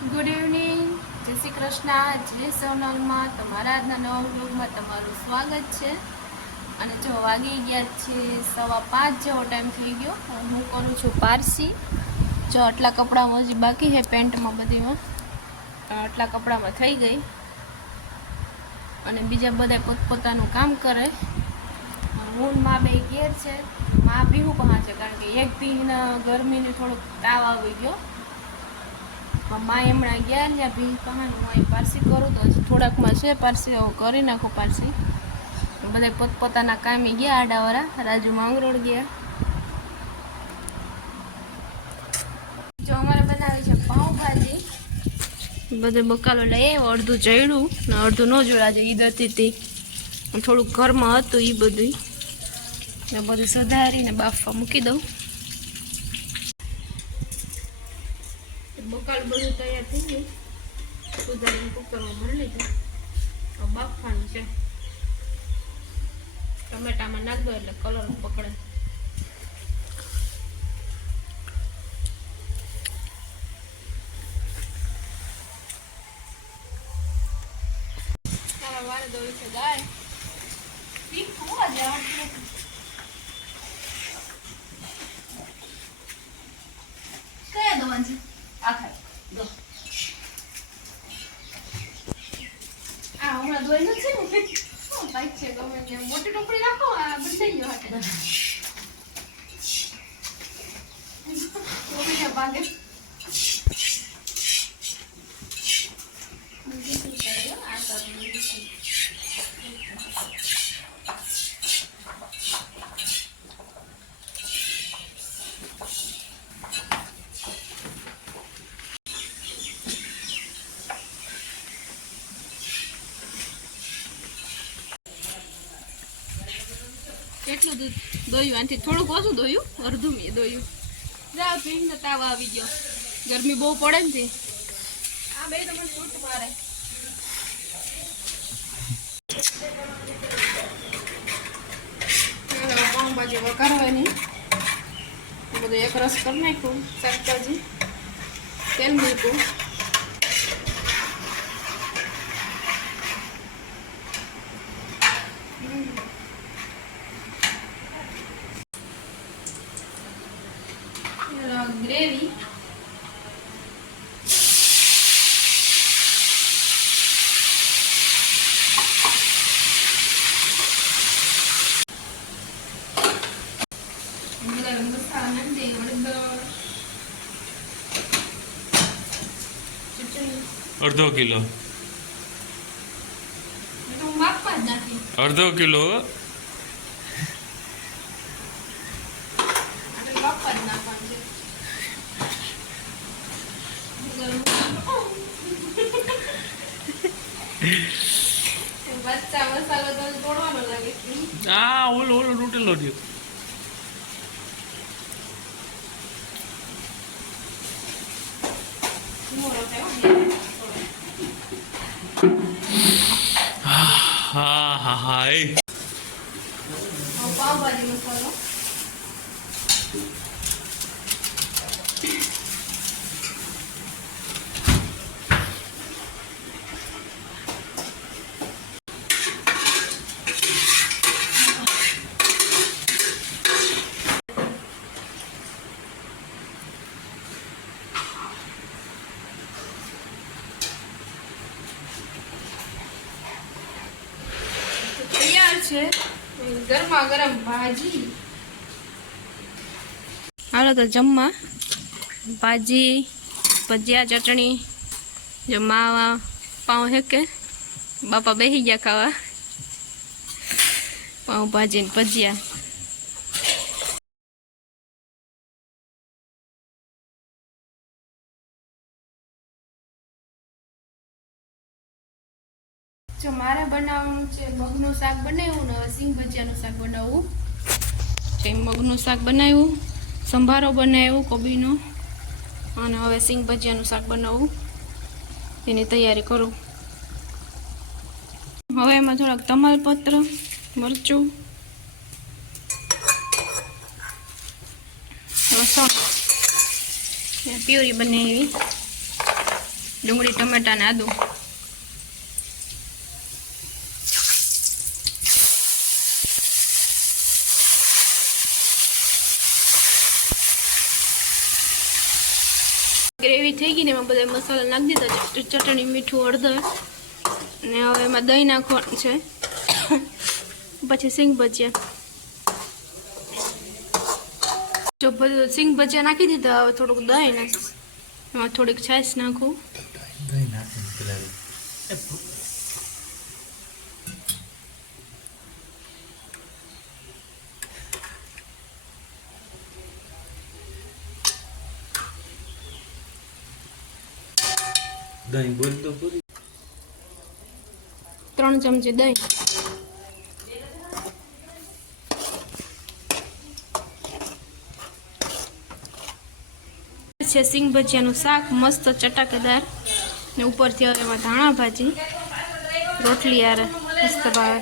Good evening, જય શ્રી કૃષ્ણ, જય સોનલમાં તમારા આજના નવા વ્લોગમાં તમારું સ્વાગત છે। અને જો વાગી ગયા છે 5:15 જેવો ટાઈમ થઈ ગયો। હું કરું છું પારસી। જો આટલા કપડામાં હજી બાકી છે, પેન્ટમાં બધીમાં આટલા કપડામાં થઈ ગઈ અને બીજા બધા પોતપોતાનું કામ કરે। હું માં બે ઘેર છે, માં ભીહું પહાં છે, કારણ કે એક ભીને ગરમીને થોડોક તાવ આવી ગયો। માં હમણાં ગયા ત્યાં ભી પહાણ હું અહીં પારસી કરું તો હજી થોડાકમાં છે પારસી, હવે કરી નાખું પારસી। બધા પોતપોતાના કામે ગયા આડાવાળા, રાજુ માંગરોળ ગયા। જો અમારે બનાવી છે પાઉંભાજી। બધે બકાલો લઈ આવ્યો, અડધું ચડ્યું ને અડધું ન જોયું। આજે ઈદ હતી થોડુંક ઘરમાં હતું એ બધું સુધારીને બાફવા મૂકી દઉં। બકાલ બધું તૈયાર થઈ ગયું, સુધારીને કુકરમાં ભરી લીધું। બાફવાનું છે, ટમેટામાં નાખ દો એટલે કલર પકડે। વારે દોરી છે ગાય કયા દવા છે આખા દો આ હમણાં દોઈ નથી ને શું થાય છે? ગમે ત્યાં મોટી ટોપડી રાખો, આ બંધાઈ ગયો હાટે ટોપડી ભાગે કેટલું દૂધ દોયું? આનાથી થોડુંક ઓછું દોયું, અડધું મેં દોયું। જા પીને તાવ આવી ગયો, ગરમી બહુ પડે ને આ બે તો મને છૂટ મારે। પાઉંભાજી વઘારવાની, બધું એક રસ કરી નાખ્યું, શાકભાજી તેલ મૂક્યું। ગ્રેવી મસાલા નાખી દઈએ, અડધો કિલો, માપવા જ નાખી અડધો કિલો માપવા જ નાખવાનું છે। બચ્ચા મસાલો તો તોડવાનો લાગે છે। આ ઓલો તૂટેલો રહ્યો। હા હા હા એ પાવભાજી મસાલો છે, ગરમા ગરમ ભાજી। હાલો તો જમવા, ભાજી ભજીયા ચટણી। જો માવા પાઉં હેકે બાપા બેસી ગયા ખાવા, પાઉં ભાજી ને ભજીયા। જો મારે બનાવવાનું છે મગનું શાક બનાવ્યું ને હવે સિંગ ભજીયાનું શાક બનાવવું છે। મગનું શાક બનાવ્યું, સંભારો બનાવ્યું કોબીનો, અને હવે સિંગ ભજીયાનું શાક બનાવવું, એની તૈયારી કરું। હવે એમાં થોડાક તમાલપત્ર, મરચું, લસણ પ્યુરી બનાવી। ડુંગળી ટમેટા ને આદુ. ગ્રેવી થઈ ગઈ ને એમાં બધા મસાલા નાખી દીધા છે, ચટણી મીઠું હળદર ને હવે એમાં દહીં નાખવાનું છે. પછી સિંગ ભજીયા. જો બધું સિંગ ભજીયા નાખી દીધા. હવે થોડુંક દહીં નાખ, એમાં થોડીક છાશ નાખું. દહીં બોલ તો પૂરી. 3 ચમચી દહીં. છે સિંગ ભજીયાનું શાક મસ્ત ચટાકેદાર ને ઉપરથી હવે એમાં ધાણા ભાજી રોટલી યાર મસ્ત ભાવે.